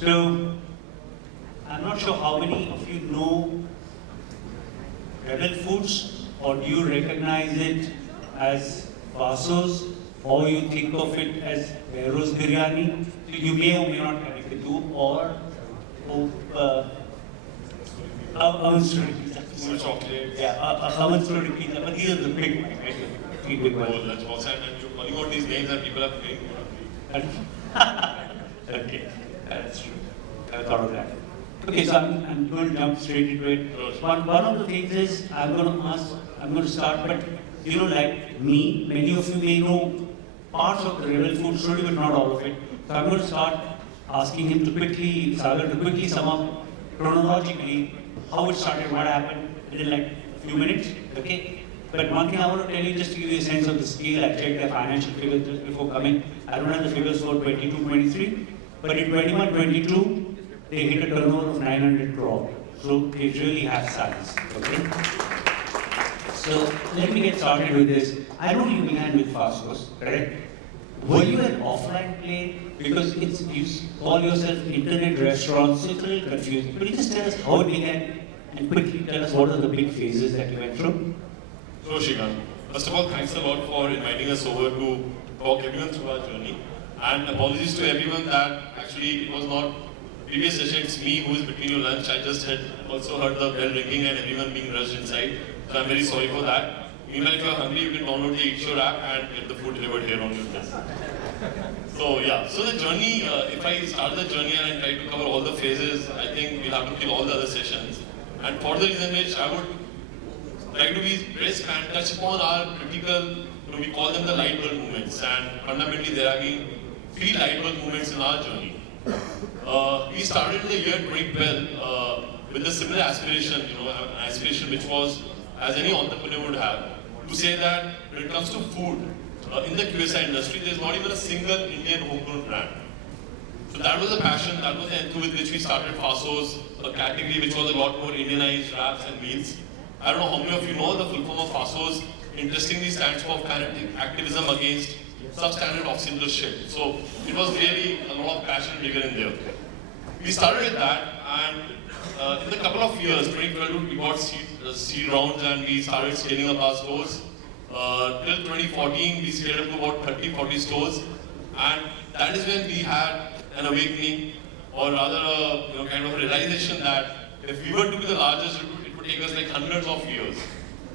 So, I'm not sure how many of you know Rebel Foods, or do you recognize it as Faasos, or you think of it as Faasos biryani? So you may or may not have it with you, or oven story pizza. Chocolate. Yeah, oven story pizza, but these are the big ones, right? The three big ones. Oh, that's awesome. And you're calling out these names and people are paying for it. Okay, that's true. I thought of that. Okay, so I'm going to jump straight into it. One of the things is I'm going to start, but you know, like me, many of you may know parts of the Rebel Food story, but not all of it. So I'm going to start asking him to quickly, Sagar, to quickly sum up chronologically how it started, what happened in like a few minutes, okay? But one thing I want to tell you, just to give you a sense of the scale, I checked the financial figures just before coming. I don't have the figures for 22-23, but in 21-22, they hit a turnover of 900 crore. So they really have size, okay? So let me get started with this. I know you began with Faasos, correct? Were you an offline play? Because you call yourself internet restaurants, so it's a little confusing. Could you just tell us how it began and quickly tell us what are the big phases that you went through? So, Shrikant, first of all, thanks a lot for inviting us over to talk everyone through our journey. And apologies to everyone that actually it was not previous session, it's me who is between your lunch. I just had also heard the bell ringing and everyone being rushed inside. So I'm very sorry for that. Meanwhile, if you're hungry, you can download the Eat Your app and get the food delivered here on your desk. So yeah, so the journey, if I start the journey and I try to cover all the phases, I think we'll have to kill all the other sessions. And for the reason which I would try to be brisk and touch upon our critical, we call them the light bulb movements. And fundamentally, there have been 3 light bulb movements in our journey. We started in the year 2012 with a similar aspiration, an aspiration which was, as any entrepreneur would have, to say that when it comes to food, in the QSR industry, there's not even a single Indian homegrown brand. So that was the passion, that was the enthusiasm with which we started Faasos, a category which was a lot more Indianized wraps and meals. I don't know how many of you know the full form of Faasos, interestingly stands for fanatic activism against substandard oxygen shit. So it was really a lot of passion bigger in there. We started with that, and in a couple of years, 2012, we got seed rounds and we started scaling up our stores. Till 2014, we scaled up to about 30-40 stores, and that is when we had an awakening, or rather a kind of a realization that if we were to be the largest, it would take us like hundreds of years.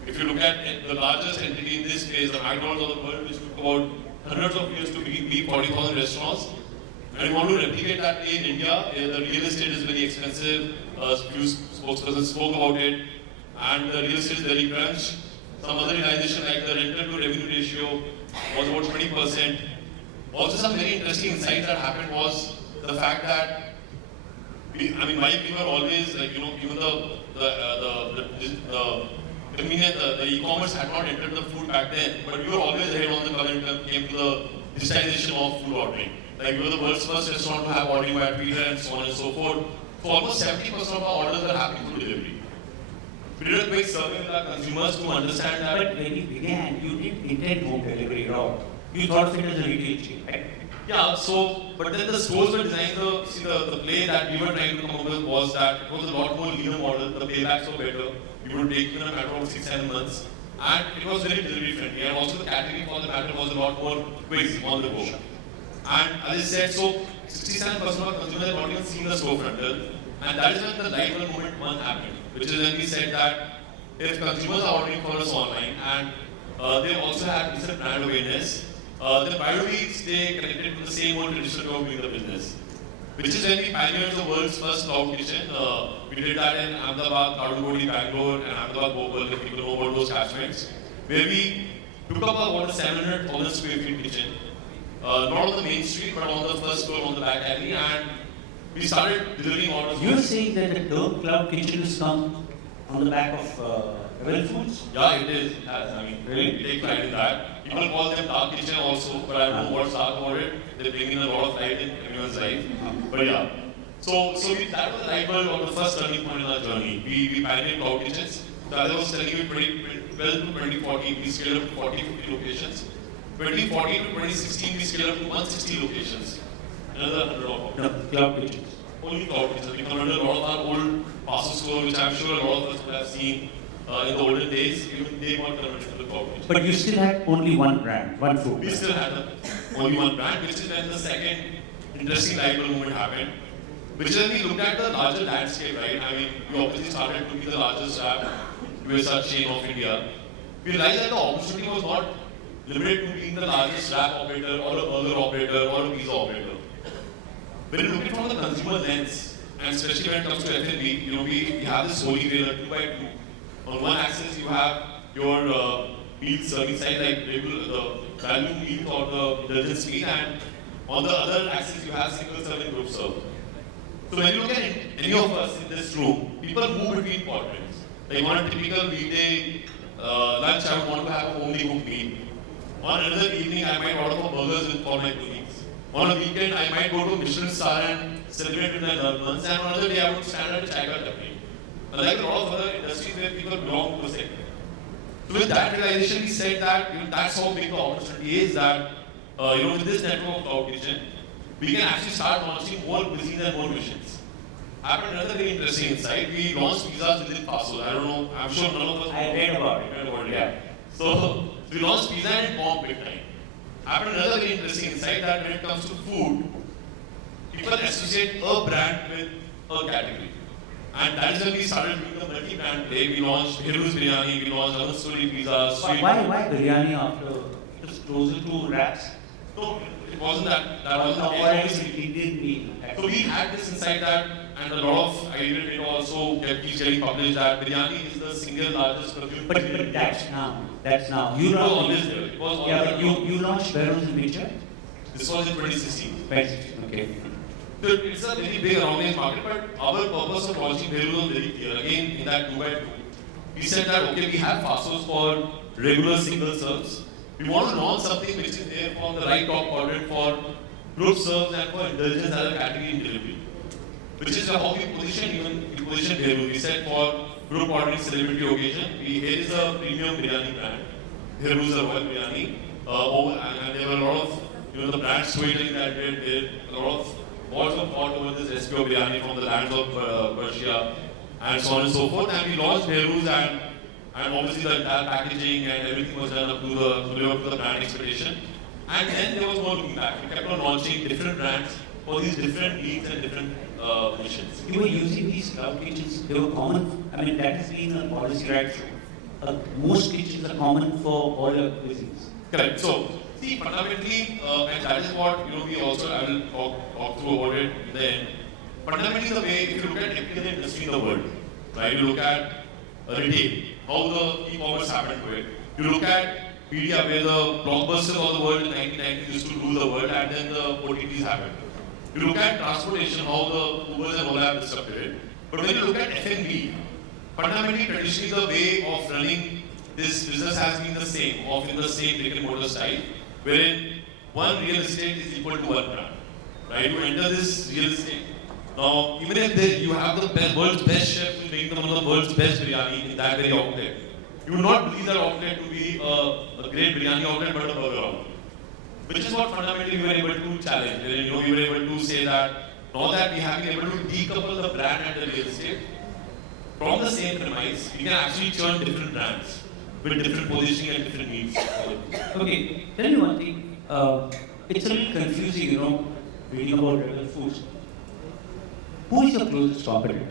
If you look at the largest entity in this space, the McDonald's of the world, which took about hundreds of years to be 40,000 restaurants, and we want to replicate that in India. The real estate is very expensive. Few spokespersons spoke about it, and the real estate is very crunch. Some other realization like the rental to revenue ratio was about 20%. Also, some very interesting insights that happened was the fact that while we were always like even the e-commerce had not entered the food back then, but we were always ahead on the curve when it came to the digitization of food ordering. Like we were the world's first restaurant to have ordering by Twitter and so on and so forth. So almost 70% of our orders were happening through delivery. We did a quick survey with our consumers to understand that. But when you began, you didn't intend home delivery at all. You thought of it as a retail chain, right? Yeah, but then the stores were designed the play that we were trying to come up with was that it was a lot more leaner model, the paybacks were better, you would take even a matter of 6-7 months, and it was very delivery friendly, and also the category for the matter was a lot more quick on the go. And as I said, so 67% of our consumers have not even seen the store frontal, and that is when the light bulb moment 1 happened, which is when we said that if consumers are ordering for us online and they also have decent brand awareness, then why do we stay connected to the same old traditional way of doing the business? Which is when we pioneered the world's first cloud kitchen. We did that in Ahmedabad, Kadugodi, Bangalore, and Ahmedabad, Bhopal, if people know about those catchments, where we took up about a 700,000 square feet kitchen, not on the main street, but on the first floor on the back alley, and we started delivering orders. You're saying that the term cloud kitchen has come on the back of Rebel Foods? Yeah, it is. Really, we take pride in that. People call them dark kitchen also, but I don't know what's dark about it. They bring in a lot of light in everyone's life. But yeah. So that was the light bulb of the first turning point in our journey. We pioneered cloud kitchens. So as I was telling you, 2012 to 2014, we scaled up to 40-50 locations. 2014 to 2016, we scaled up to 160 locations. Another 100 of them. No, cloud kitchens. only cloud kitchen. We converted a lot of our old Faasos store, which I'm sure a lot of us would have seen in the olden days. Even they got converted to the cloud kitchen. But you still had only one brand, one food. We still had only one brand, which is when the second interesting light bulb movement happened. Which is when we looked at the larger landscape, right? I mean, we obviously started to be the largest QSR chain of India. We realized that the opportunity was not limited to being the largest wrap operator or a burger operator or a pizza operator. When you look at it from the consumer lens, and especially when it comes to F&B, we have this holy grail, 2x2. On one axis, you have your meal serving side, like the value meal or the indulgence meal, and on the other axis, you have single serving group serve. So when you look at any of us in this room, people move between quadrants. Like on a typical weekday lunch, I would want to have a homely cooked meal. On another evening, I might order for burgers with all my colleagues. On a weekend, I might go to Michelin star and celebrate with my loved ones. And on another day, I would stand at a chai cafe. Like a lot of other industries where people belong to a sector. So with that realization, we said that that's how big the opportunity is. That with this network of cloud kitchen, we can actually start launching more cuisines and more missions. Happened another very interesting insight. We launched pizzas within Faasos. I don't know. I'm sure none of us. I read about it. Yeah. So we launched pizza and it bombed big time. Happened another very interesting insight that when it comes to food, people associate a brand with a category. And that is when we started doing the multi-brand play. We launched Heroes Biryani, we launched other story pizzas. Why biryani after? It was closer to wraps? No, it wasn't that. That wasn't the case. Indian meal. So we had this insight that, and a lot of ideal data also keeps getting published that biryani is the single largest consumed. But that's now. That's now. You launched. It was always Yeah, but you launched Faasos in which year? This was in 2016. 2016. Okay. So it's a very big organized market, but our purpose of launching Faasos was very clear. Again, in that 2x2, we said that okay, we have Faasos for regular single serves. We want to launch something which is there from the right top quadrant for group serves and for indulgence as a category in delivery. Which is how we position Faasos. We said for group ordering celebrity occasion, here is a premium biryani brand. Here is a royal biryani. And there were a lot of the brand storytelling that we did, a lot of lots of thought over this recipe of biryani from the lands of Persia and so on and so forth. And we launched Faasos and obviously the entire packaging and everything was done up to the brand expectation. And then there was no looking back. We kept on launching different brands for these different needs and different missions. You were using these cloud kitchens, they were common. I mean, that has been a policy, right? Most kitchens are common for all your cuisines. Correct. So, see, fundamentally, and that is what we also, I will talk through about it in the end. Fundamentally, the way, if you look at every other industry in the world, right, you look at retail, how the e-commerce happened to it. You look at media, where the blockbusters of the world in 1990s used to rule the world, and then the OTTs happened. You look at transportation, how the Ubers and Ola have disrupted it. But when you look at F&B, fundamentally, traditionally, the way of running this business has been the same, of in the same brick and mortar style, wherein one real estate is equal to one brand. Right? You enter this real estate. Now, even if you have the world's best chef who's making one of the world's best biryani in that very outlet, you would not believe that outlet to be a great biryani outlet, but a burger outlet. Which is what fundamentally we were able to challenge. We were able to say that now that we have been able to decouple the brand and the real estate from the same premise, we can actually churn different brands with different positioning and different needs. Okay, tell me one thing. It's a little confusing, reading about Rebel Foods. Who is your closest competitor?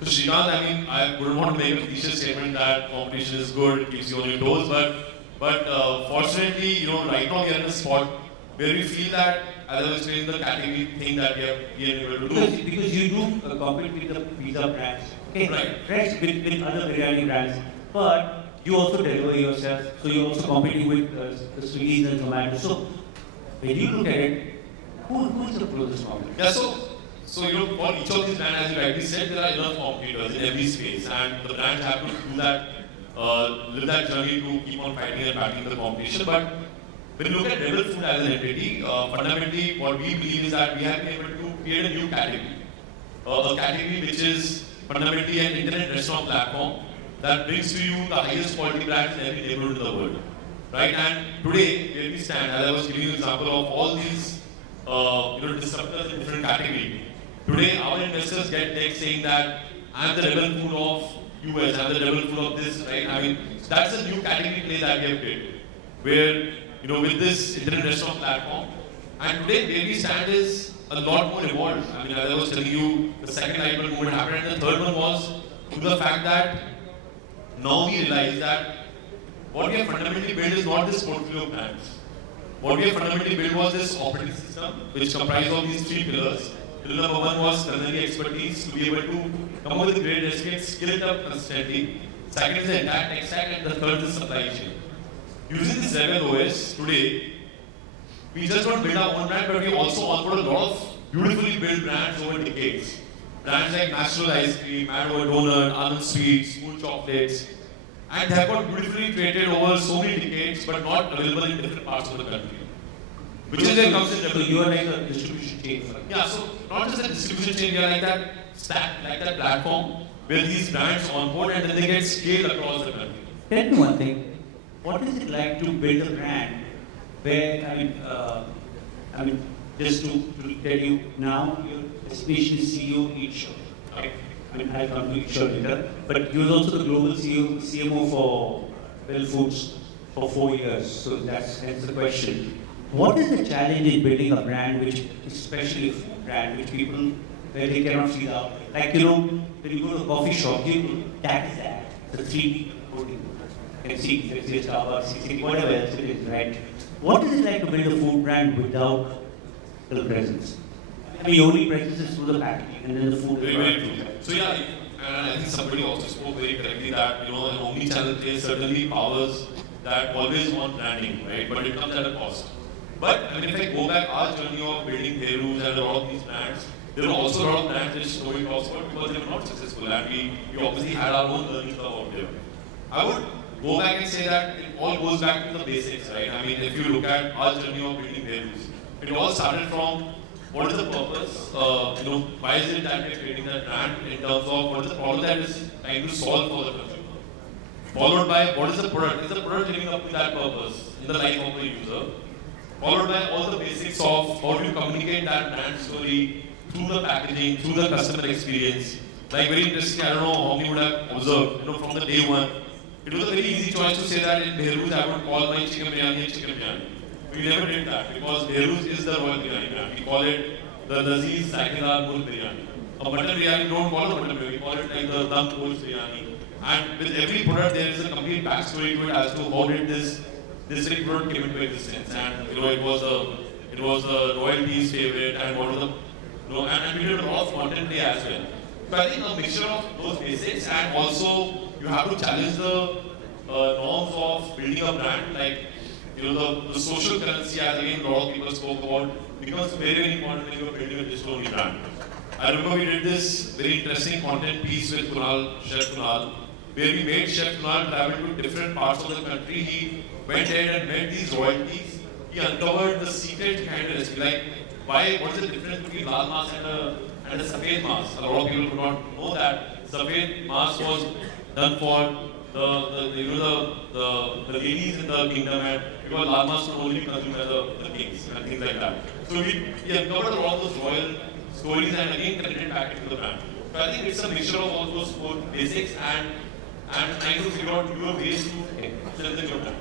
So Srikant, I mean, I wouldn't want to make a cliche statement that competition is good, it keeps you on your toes, but fortunately, right now we are in a spot where we feel that, as I was explaining, the category thing that we are able to do. Because you do compete with the pizza brands, okay? Right. With other biryani brands, but you also deliver yourself, so you're also competing with the Swiggies and Zomato. So when you look at it, who is the closest competitor? Yeah, so for each of these brands, as you rightly said, there are enough competitors in every space, and the brands have to do that, live that journey to keep on fighting and battling the competition. But when you look at Rebel Food as an entity, fundamentally what we believe is that we have been able to create a new category. A category which is fundamentally an internet restaurant platform that brings to you the highest quality brands in every neighborhood in the world. Right? And today, where we stand, as I was giving you an example of all these disruptors in different category. Today, our investors get text saying that I'm the rebel food of US, I'm the rebel food of this, right? I mean, that's a new category play that we have created, where with this internet restaurant platform, and today where we stand is a lot more evolved. I mean, as I was telling you, the second light bulb movement happened, and the third one was to the fact that now we realize that what we have fundamentally built is not this portfolio of brands. What we have fundamentally built was this operating system, which comprised of these three pillars. Pillar number one was culinary expertise, to be able to come up with great recipes, scale it up consistently. Second is the entire tech stack, and the third is supply chain. Using this Rebel OS today, we just don't build our own brand, but we also onboard a lot of beautifully built brands over decades. Brands like Natural Ice Cream, Mad Over Donut, Almond Sweets, School Chocolates, and they have got beautifully created over so many decades, but not available in different parts of the country. Which is where comes in Rebel. You are like a distribution chain. Yeah, so not just a distribution chain, we are like that stack, like that platform where these brands onboard and then they get scaled across the country. Tell me one thing. What is it like to build a brand where, I mean, just to tell you now, you're destination CEO each show. Okay? I mean, I'll come to each show later. But you were also the global CMO for Rebel Foods for 4 years. So that's the question. What is the challenge in building a brand, which, especially a food brand, which people, where they cannot see the outlet? Like, when you go to a coffee shop, that is that, the 3D coding. You can see, let's say Starbucks, whatever else it is, right? What is it like to build a food brand without the presence? I mean, the only presence is through the packaging and then the food. Very, very true. So yeah, and I think somebody also spoke very correctly that, an omni-channel play certainly powers that always want branding, right? But it comes at a cost. But I mean, if I go back our journey of building Beirut and a lot of these brands, there were also a lot of brands which nobody talks about because they were not successful, and we obviously had our own learning curve out there. I would go back and say that it all goes back to the basics, right? I mean, if you look at our journey of building Beirut, it all started from what is the purpose, why is it that we're creating that brand in terms of what is the problem that is trying to solve for the consumer. Followed by what is the product? Is the product living up to that purpose in the life of the user? Followed by all the basics of how do you communicate that brand story through the packaging, through the customer experience. Like very interesting, I don't know how many would have observed, from the day one. It was a very easy choice to say that in Beirut I would call my chicken biryani chicken biryani. We never did that because Beirut is the royal biryani brand. We call it the Lazeez Zakidar Mul biryani. A mutton biryani, don't call it mutton biryani, we call it like the Dum Coach biryani. And with every product there is a complete backstory to it as to how did this very product came into existence. And it was a royalty's favorite and what was the and we did a lot of content play as well. So I think a mixture of those basics and also you have to challenge the norms of building a brand, like the social currency, as again a lot of people spoke about, becomes very, very important when you are building a digital only brand. I remember we did this very interesting content piece with Chef Kunal, where we made Chef Kunal travel to different parts of the country. He went ahead and met these royalties. He uncovered the secret behind the recipe, like what is the difference between lal mas and a safed mas? A lot of people do not know that safed mas was done for the ladies in the kingdom, and because lal mas could only be consumed by the kings and things like that. So we uncovered a lot of those royal stories and again connected back into the brand. So I think it's a mixture of all those four basics and trying to figure out newer ways to strengthen your brand.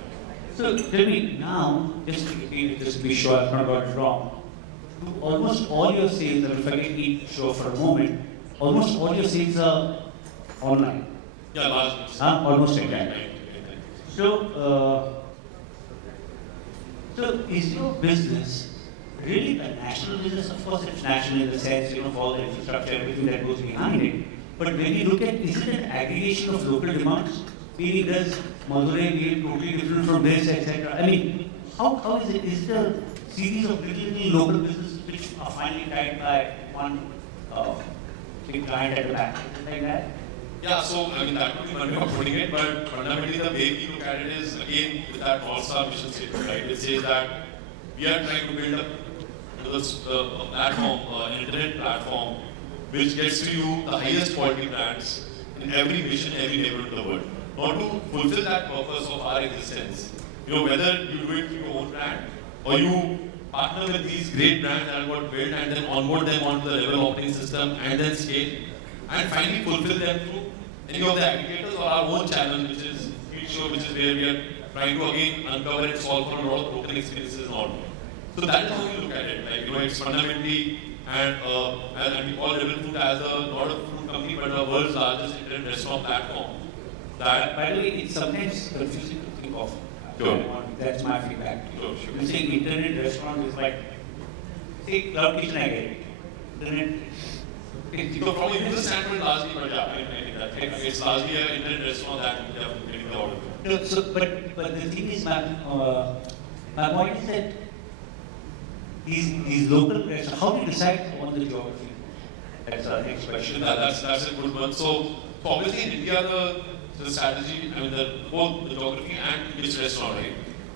So tell me now, just to be sure I've not got it wrong, almost all your sales, and if I can each show for a moment, almost all your sales are online. Yeah, largely. Almost exactly. So is your business really a national business? Of course, it's national in the sense, of all the infrastructure, everything that goes behind it. But when you look at, is it an aggregation of local demands? Meaning, does Madurai be totally different from this, etc.? I mean, how is it? Is it a series of little local businesses which are finally tied by one big client at the back? Is it like that? Yeah, so I mean that would be one way of putting it, but fundamentally the way we look at it is again with that North Star mission statement, right? It says that we are trying to build a platform, an internet platform, which gets to you the highest quality brands in every mission, every neighborhood in the world. Now to fulfill that purpose of our existence, whether you do it through your own brand or you partner with these great brands that have got built and then onboard them onto the Rebel operating system and then scale and finally fulfill them through any of the aggregators or our own channel, which is Show, which is where we are trying to again uncover and solve for a lot of broken experiences and all. So that is how you look at it. Like, it's fundamentally, and we call Rebel Food as not a food company, but the world's largest internet restaurant platform. That, by the way, it's sometimes confusing to think of. Sure. That's my feedback. Sure. You say internet restaurant is like, say, cloud kitchen, I get it. Internet. So from a user standpoint, largely, but yeah, it's largely an internet restaurant that we have getting the order. No, so, but the thing is, my point is that these local restaurants, how do you decide on the geography? That's our next question. That's a good one. So obviously in India, the strategy, both the geography and which restaurant, right?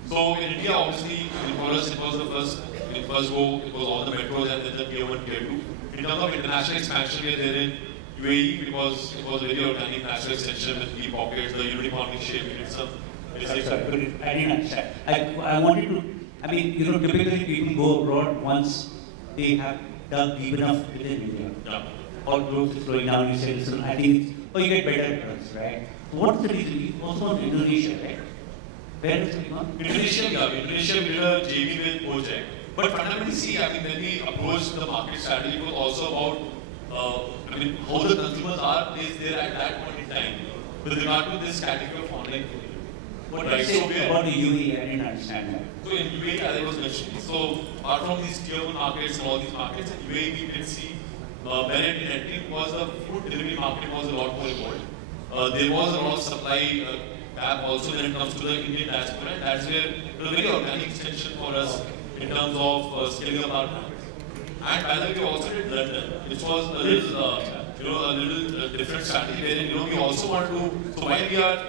So in India, obviously, for us, it was the first go, it was all the metros and then the tier 1, tier 2. In terms of international expansion, we are there in UAE because it was a very organic natural extension with deep pockets, the unity farming shape, we did some. Sorry, I didn't understand. I wanted to, typically people go abroad once they have dug deep enough within India. Yeah. All growth is slowing down, you say, listen, I think, you get better returns, right? So what's the reason? You also on Indonesia, right? Where is it going? Indonesia, we did a JV with project. But fundamentally, see, when we approach the market strategy, it was also about, how the consumers are placed there at that point in time with regard to this category of online food. What did you say about the UAE? I didn't understand that. So in UAE, as I was mentioning, so apart from these tier 1 markets and all these markets, in UAE we did see merit in entry because the food delivery market was a lot more important. There was a lot of supply gap also when it comes to the Indian diaspora, and that's where it was a very organic extension for us in terms of scaling up our brands. And by the way, we also did London, which was a little different strategy wherein we also want to. So while we are,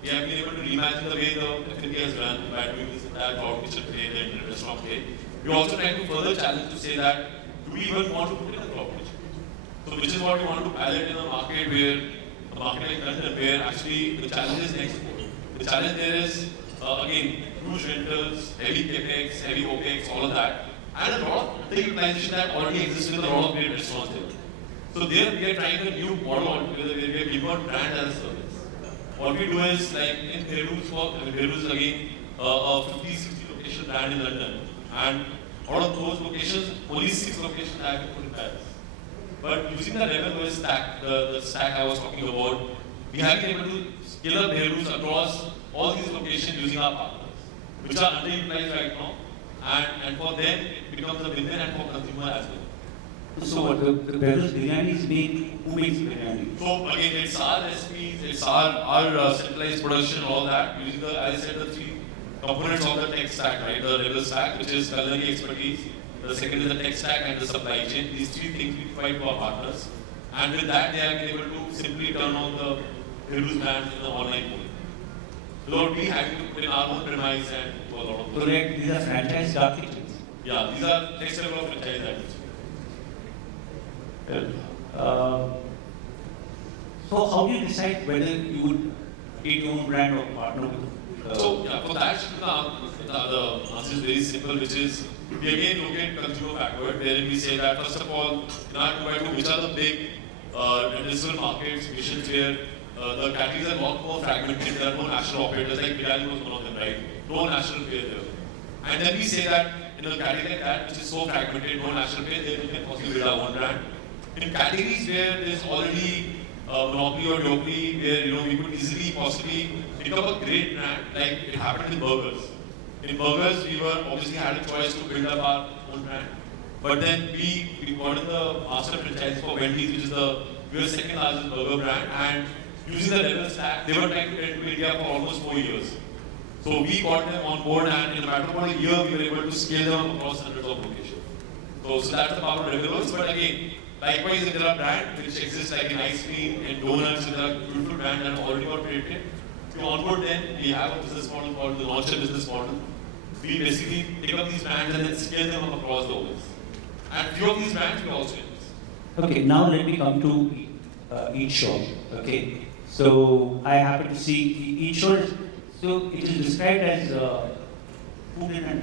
we have been able to reimagine the way the F&B has run by doing this entire cloud kitchen play, the internet restaurant play. We are also trying to further challenge to say that do we even want to put in a cloud kitchen? So which is what we want to pilot in a market like London, where actually the challenge is next door. The challenge there is again huge rentals, heavy capex, heavy opex, all of that. And a lot of the utilization that already exists with a lot of great restaurants there. So there we are trying a new model altogether where we are giving out brand as a service. What we do is like in Beirut is again a 50-60 location brand in London. And out of those locations, only 6 locations I have put in Paris. But using the Rebel stack, the stack I was talking about, we have been able to scale up Beirut across all these locations using our partners, which are underutilized right now. And for them, it becomes a win-win and for consumer as well. So what, the Beirut biryani is made, who makes biryani? So again, it's our recipes, it's our centralized production, all that, using the, as I said, the 3 components of the tech stack, right? The Rebel stack, which is culinary expertise. The second is the tech stack and the supply chain. These 3 things we provide to our partners. And with that, they have been able to simply turn on the Beirut brand in the online mode. Without we having to put in our own premise and do a lot of things. Correct, these are franchise dark kitchens. Yeah, these are next level of franchise items. So how do you decide whether you would take your own brand or partner with? So yeah, for that, the answer is very simple, which is we again look at consumer backward, wherein we say that first of all, in our 2x2, which are the big addressable markets, missions where the categories are a lot more fragmented. There are no national operators, like biryani was one of them, right? No national player there. And then we say that in a category like that, which is so fragmented, no national player, then we can possibly build our own brand. In categories where there's already monopoly or duopoly, where we could easily possibly pick up a great brand, like it happened with burgers. In burgers, we were obviously had a choice to build up our own brand, but then we got in the master franchise for Wendy's, which is the US second largest burger brand, and using the Rebel stack, they were trying to get into India for almost 4 years. So we got them on board, and in a matter of about a year, we were able to scale them across hundreds of locations. So that's the power of Rebel. But again, likewise, if there are brands which exist like in ice cream and donuts, there are beautiful brands that have already got created. To onboard them, we have a business model called the launcher business model. We basically pick up these brands and then scale them up across the world. And few of these brands we also use. Okay, now let me come to Eat Shop. Okay, so I happen to see Eat Shop. So it is described as food in a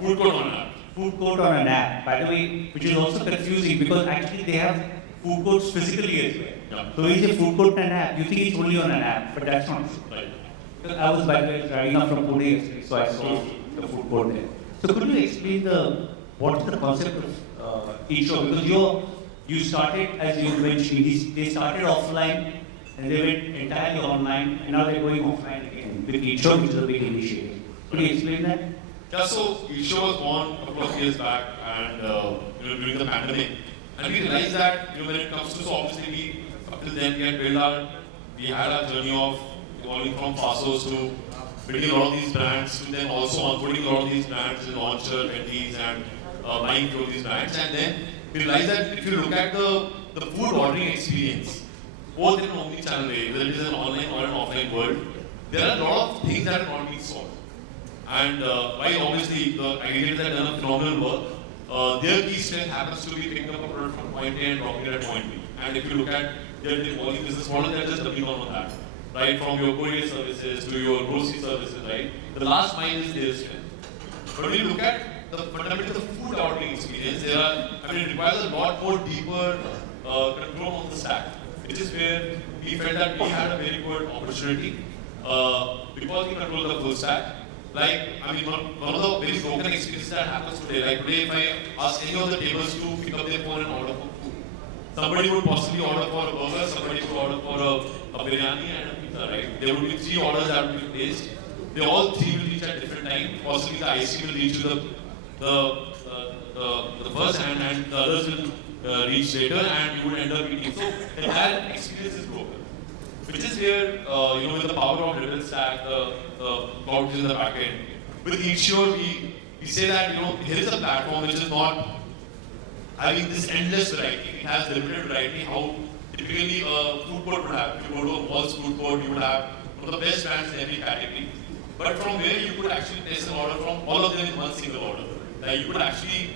Food court on an app. Food court on an app, by the way, which is also confusing because actually they have food courts physically as well. Yeah. So it's a food court on an app. You think it's only on an app, but that's not true. Right. I was, by the way, driving up from Pune yesterday, so I saw the food court there. So could you explain what is the concept of each show? Because you started, as you mentioned, they started offline and they went entirely online, and now they're going offline again with each show, which is a big initiative. Could you explain that? Yeah, so each show was born a couple of years back, and during the pandemic, and we realized that when it comes to, so obviously up till then we had our journey of evolving from Faasos to building a lot of these brands, to then also onboarding a lot of these brands in launcher, vendies, and buying through these brands. And then we realized that if you look at the food ordering experience, both in an omni-channel way, whether it is an online or an offline world, there are a lot of things that are not being solved. And while obviously the aggregators have done a phenomenal work, their key strength happens to be picking up a product from point A and dropping it at point B. And if you look at their evolving business model, they're just doubling on that. Right, from your courier services to your grocery services, right? The last mile is their strength. But when you look at the fundamental food ordering experience, it requires a lot more deeper control on the stack, which is where we felt that we had a very good opportunity because we control the full stack. One of the very broken experiences that happens today, like today, if I ask any of the tables to pick up their phone and order for food, somebody would possibly order for a burger, somebody would order for a biryani and a pizza, right? There would be 3 orders that would be placed. They all 3 will reach at different time. Possibly the IC will reach to the first hand, and the others will reach later, and you would end up eating. So the entire experience is broken. Which is where, with the power of Rebel Stack, the cloud in the backend, with Ensure, we say that, here is a platform which is not having this endless variety. It has limited variety, how typically a food court would have. If you go to a mall's food court, you would have one of the best brands in every category. But from where you could actually place an order from all of them in one single order. Like you could actually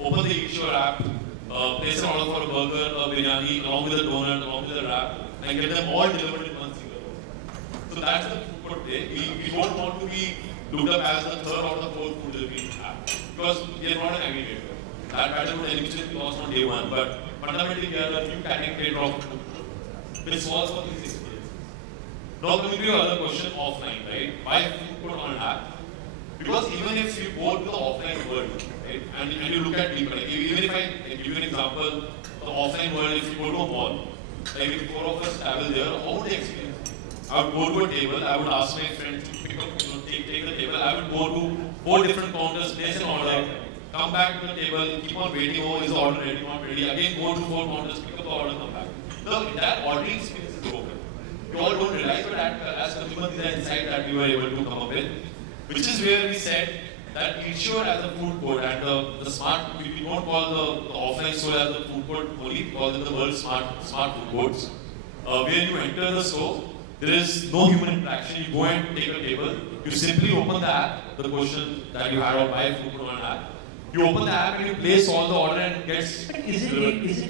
open the Ensure app, place an order for a burger, a biryani, along with a donut, along with a wrap, and get them all delivered in one single order. So that's the food court day. We don't want to be looked up as the third or the fourth food delivery app, because we are not an aggregator. That battle would eventually be lost on day one, but fundamentally we are a new category of food, which solves for these experiences. Now coming to your other question, offline, right? Why food court on an app? Because even if you go to the offline world, right, and you look at people, like even if I give you an example, the offline world, if you go to a mall, like if 4 of us travel there, how would they experience it? I would go to a table, I would ask my friend to pick up, take the table, I would go to 4 different counters, place an order, come back to the table, keep on waiting, oh, is the order ready, not ready, again go to 4 counters, pick up the order, come back. The entire ordering experience is broken. We all don't realize, but as consumers, these are insights that we were able to come up with, which is where we said that Ensure as a food court and the smart, we don't call the offline store as a food court only, we call them the world's smart food courts. Where you enter the store, there is no human interaction. You go and take a table, you simply open the app, the question that you had on buy food court on an app. You open the app and you place all the order and it gets. But is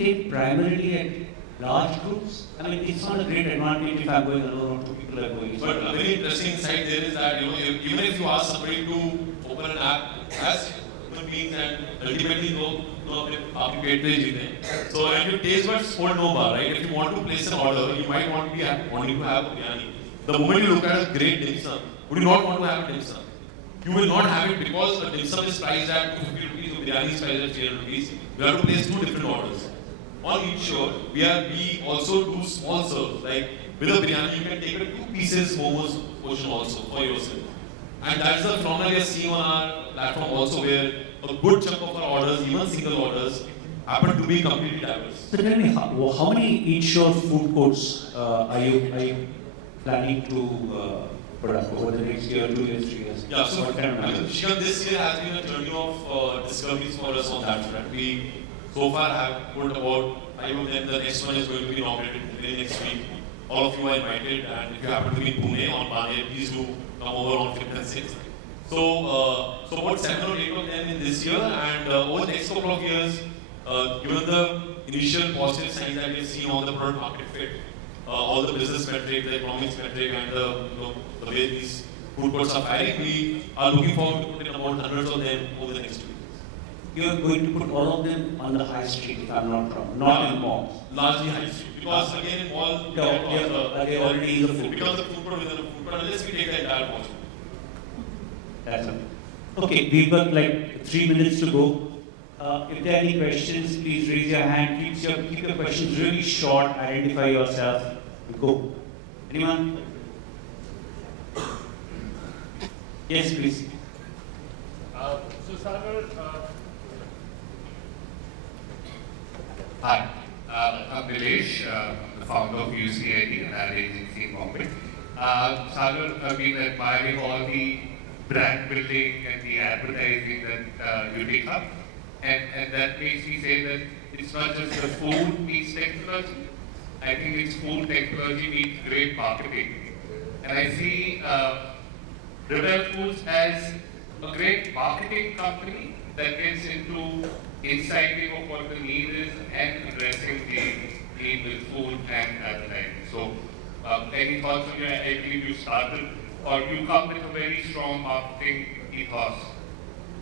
it primarily at large groups? I mean, it's not a great advantage if I'm going alone or 2 people are going. But a very interesting insight there is that even if you ask somebody to open an app as human beings and ultimately आप पेट पे जीते हैं. So and your taste buds hold no bar, right? If you want to place an order, you might want to be wanting to have biryani. The moment you look at a great dim sum, would you not want to have a dim sum? You will not have it because the dim sum is priced at 250 rupees, or biryani is priced at 300 rupees. You have to place 2 different orders. On Ensure, we also do small serves. Like with a biryani, you can take a 2 pieces momos portion also for yourself. And that's the phenomenon we are seeing on our platform also, where a good chunk of our orders, even single orders, happen to be completely diverse. So tell me, how many Ensure food courts are you planning to put up over the next year, 2 years, 3 years? Yeah, so Shikan, this year has been a journey of discoveries for us on that front. We so far have put about 5 of them. The next one is going to be inaugurated within next week. All of you are invited, and if you happen to be in Pune on Bane, please do come over on 5th and 6th. So about 7 or 8 of them in this year, and over the next couple of years, given the initial positive signs that we've seen on the product market fit, all the business metric, the economics metric, and the way these food courts are firing. We are looking forward to putting about hundreds of them over the next 2 years. You are going to put all of them on the high street, if I'm not wrong, not in malls. Largely high street. Because again, in mall, They already is a food. because the food court within a food court, unless we take the entire portion. That's it. Okay, we've got like 3 minutes to go. If there are any questions, please raise your hand. Keep your questions really short. Identify yourself. Go. Anyone? Yes, please. So Sagar, Hi, I'm Nilesh, the founder of UCID, an ad agency in Bombay. Sagar, I've been admiring all the brand building and the advertising that you take up. And that makes me say that it's not just the food meets technology. I think it's food technology meets great marketing. And I see Rebel Foods as a great marketing company that gets into insighting of what the need is and addressing the need with food and advertising. So, any thoughts on your? I believe you started, or you come with a very strong marketing ethos.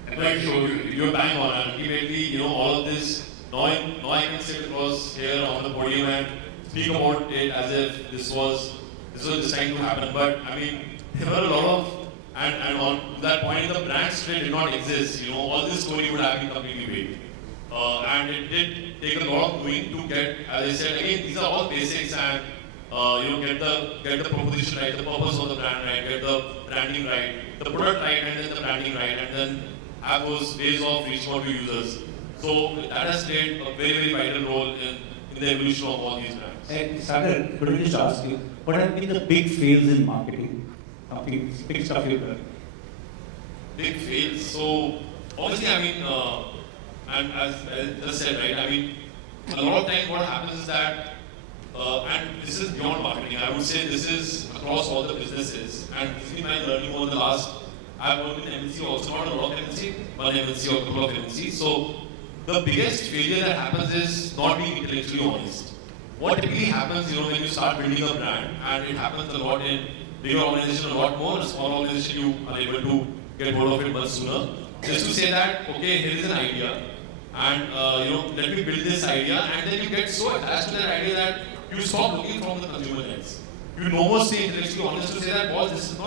And Right, so you're bang on. And ultimately, all of this, now I can sit across here on the podium and speak about it as if this was destined to happen. But I mean, there were a lot of, and on that point, the brand still did not exist. All this story would have been completely vague. And it did take a lot of doing to get, as I said, again, these are all basics and get the proposition right, the purpose of the brand right, get the branding right, the product right, and then the branding right, and then have those ways of reaching out to users. So that has played a very, very vital role in the evolution of all these brands. Sagar, could I just ask you, what have been the big fails in marketing? Something big stuff you've done. Big fails. So obviously, I mean, and as I just said, right, I mean, a lot of times what happens is that, and this is beyond marketing, I would say this is across all the businesses, and this has been my learning over the last, I've worked in MNC also, not a lot of MNC, one MNC or a couple of MNC. So the biggest failure that happens is not being intellectually honest. What typically happens, when you start building a brand, and it happens a lot in bigger organizations, a lot more, small organizations, you are able to get hold of it much sooner. Just to say that, okay, here is an idea, and let me build this idea, and then you get so attached to that idea that you stop looking from the consumer lens. You no more stay intellectually honest to say that, boss, this is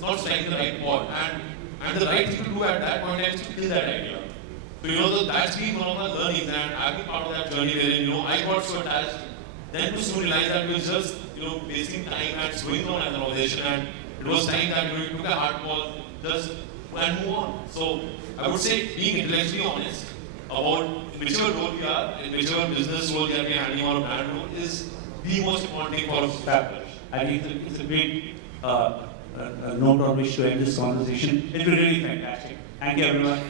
not striking the right chord, and the right thing to do at that point is to kill that idea. So that's been one of my learnings, and I've been part of that journey wherein I got so attached, then to soon realize that we were just wasting time and slowing down as an organization, and it was time that we took a hard call, just and move on. So I would say being intellectually honest about whichever role we are, in whichever business role we are handling or brand role is the most important thing for us. I think it's a great note on which to end this conversation. It's been really fantastic. Thank you, everyone.